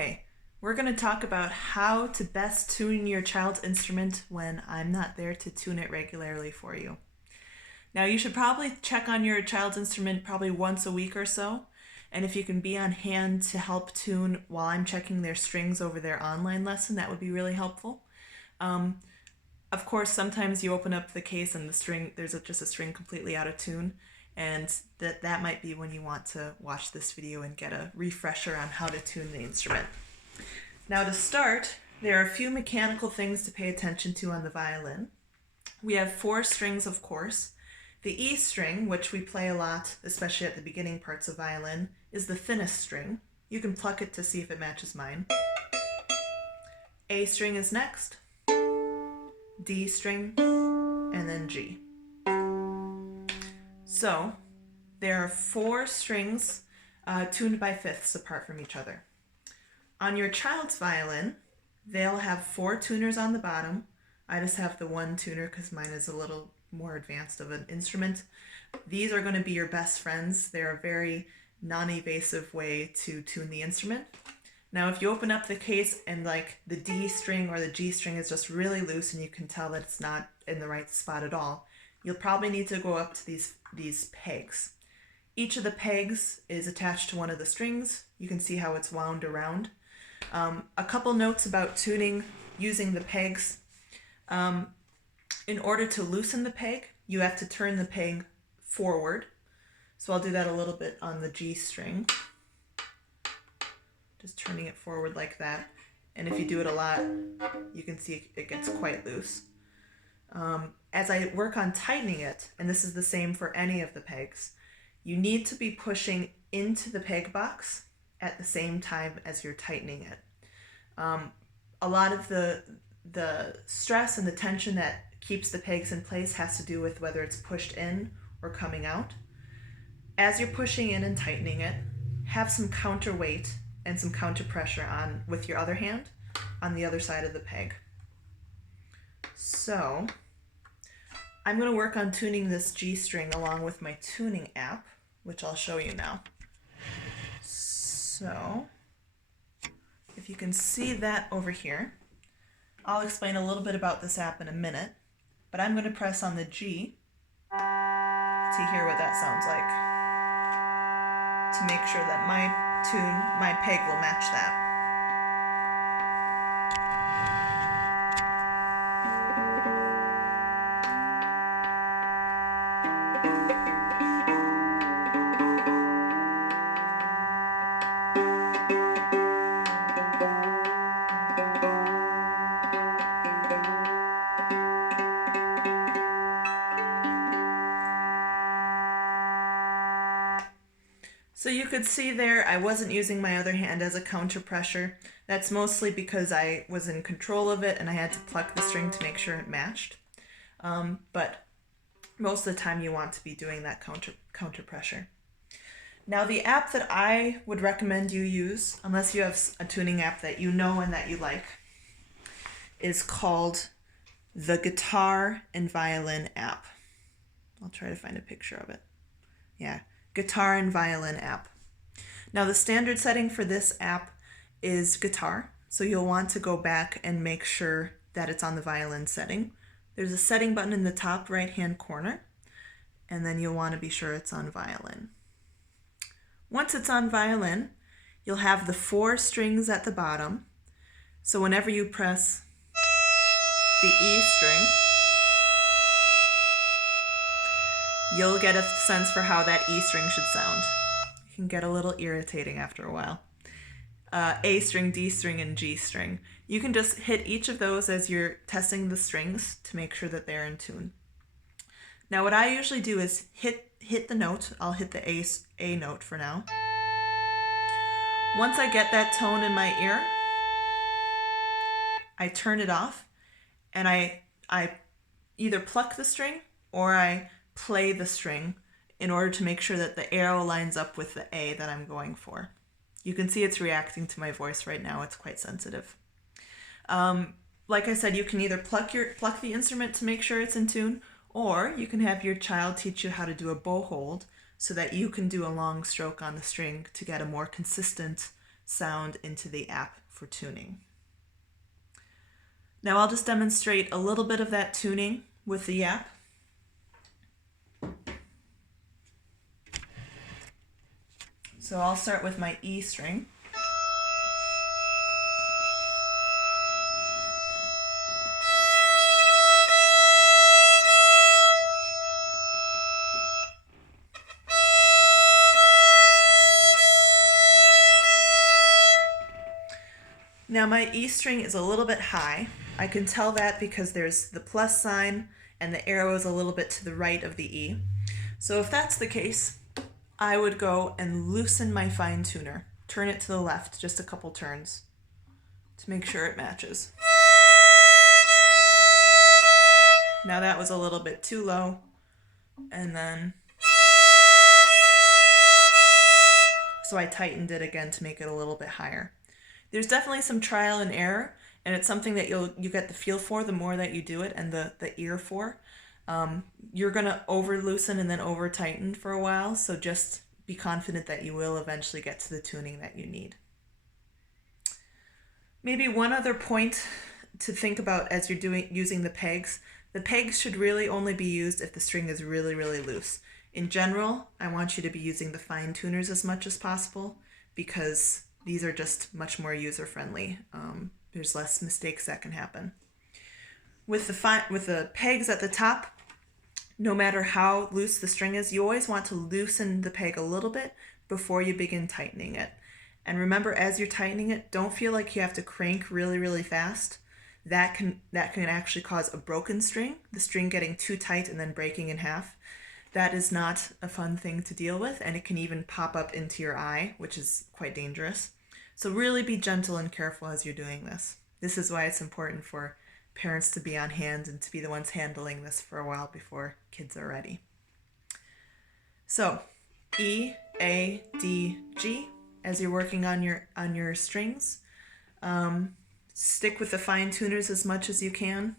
Okay, we're going to talk about how to best tune your child's instrument when I'm not there to tune it regularly for you. Now, you should probably check on your child's instrument probably once a week or so, and if you can be on hand to help tune while I'm checking their strings over their online lesson, that would be really helpful. Of course, sometimes you open up the case and the string, there's just a string completely out of tune, and that might be when you want to watch this video and get a refresher on how to tune the instrument. Now to start, there are a few mechanical things to pay attention to on the violin. We have 4 strings, of course. The E string, which we play a lot, especially at the beginning parts of violin, is the thinnest string. You can pluck it to see if it matches mine. A string is next, D string, and then G. So there are 4 strings tuned by fifths apart from each other. On your child's violin, they'll have 4 tuners on the bottom. I just have the 1 tuner because mine is a little more advanced of an instrument. These are going to be your best friends. They're a very non-evasive way to tune the instrument. Now, if you open up the case and like the D string or the G string is just really loose and you can tell that it's not in the right spot at all, you'll probably need to go up to these pegs. Each of the pegs is attached to one of the strings. You can see how it's wound around. A couple notes about tuning using the pegs. In order to loosen the peg, you have to turn the peg forward. So I'll do that a little bit on the G string. Just turning it forward like that. And if you do it a lot, you can see it gets quite loose. As I work on tightening it, and this is the same for any of the pegs, you need to be pushing into the peg box at the same time as you're tightening it. A lot of the stress and the tension that keeps the pegs in place has to do with whether it's pushed in or coming out. As you're pushing in and tightening it, have some counterweight and some counter pressure on with your other hand on the other side of the peg. So I'm going to work on tuning this G string along with my tuning app, which I'll show you now. So if you can see that over here, I'll explain a little bit about this app in a minute, but I'm going to press on the G to hear what that sounds like, to make sure that my peg will match that. So you could see there, I wasn't using my other hand as a counter pressure. That's mostly because I was in control of it and I had to pluck the string to make sure it matched. But most of the time you want to be doing that counter pressure. Now the app that I would recommend you use, unless you have a tuning app that you know and that you like, is called the Guitar and Violin app. I'll try to find a picture of it. Yeah. Guitar and Violin app. Now the standard setting for this app is guitar, so you'll want to go back and make sure that it's on the violin setting. There's a setting button in the top right hand corner, and then you'll want to be sure it's on violin. Once it's on violin, you'll have the 4 strings at the bottom, so whenever you press the E string, you'll get a sense for how that E string should sound. It can get a little irritating after a while. A string, D string, and G string. You can just hit each of those as you're testing the strings to make sure that they're in tune. Now what I usually do is hit the note. I'll hit the A note for now. Once I get that tone in my ear, I turn it off and I either pluck the string or I play the string in order to make sure that the arrow lines up with the A that I'm going for. You can see it's reacting to my voice right now. It's quite sensitive. Like I said, you can either pluck the instrument to make sure it's in tune, or you can have your child teach you how to do a bow hold so that you can do a long stroke on the string to get a more consistent sound into the app for tuning. Now I'll just demonstrate a little bit of that tuning with the app. So I'll start with my E string. Now my E string is a little bit high. I can tell that because there's the plus sign and the arrow is a little bit to the right of the E. So if that's the case, I would go and loosen my fine tuner. Turn it to the left just a couple turns to make sure it matches. Now that was a little bit too low, and then so I tightened it again to make it a little bit higher. There's definitely some trial and error, and it's something that you get the feel for the more that you do it, and the ear for. You're gonna over loosen and then over tighten for a while, so just be confident that you will eventually get to the tuning that you need. Maybe one other point to think about as you're using the pegs. The pegs should really only be used if the string is really, really loose. In general, I want you to be using the fine tuners as much as possible because these are just much more user-friendly. There's less mistakes that can happen. With the pegs at the top, no matter how loose the string is, you always want to loosen the peg a little bit before you begin tightening it. And remember, as you're tightening it, don't feel like you have to crank really, really fast. That can actually cause a broken string, the string getting too tight and then breaking in half. That is not a fun thing to deal with, and it can even pop up into your eye, which is quite dangerous. So really be gentle and careful as you're doing this. This is why it's important for parents to be on hand and to be the ones handling this for a while before kids are ready. So E, A, D, G, as you're working on your strings. Stick with the fine tuners as much as you can,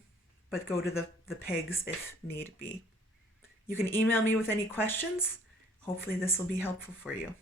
but go to the pegs if need be. You can email me with any questions. Hopefully this will be helpful for you.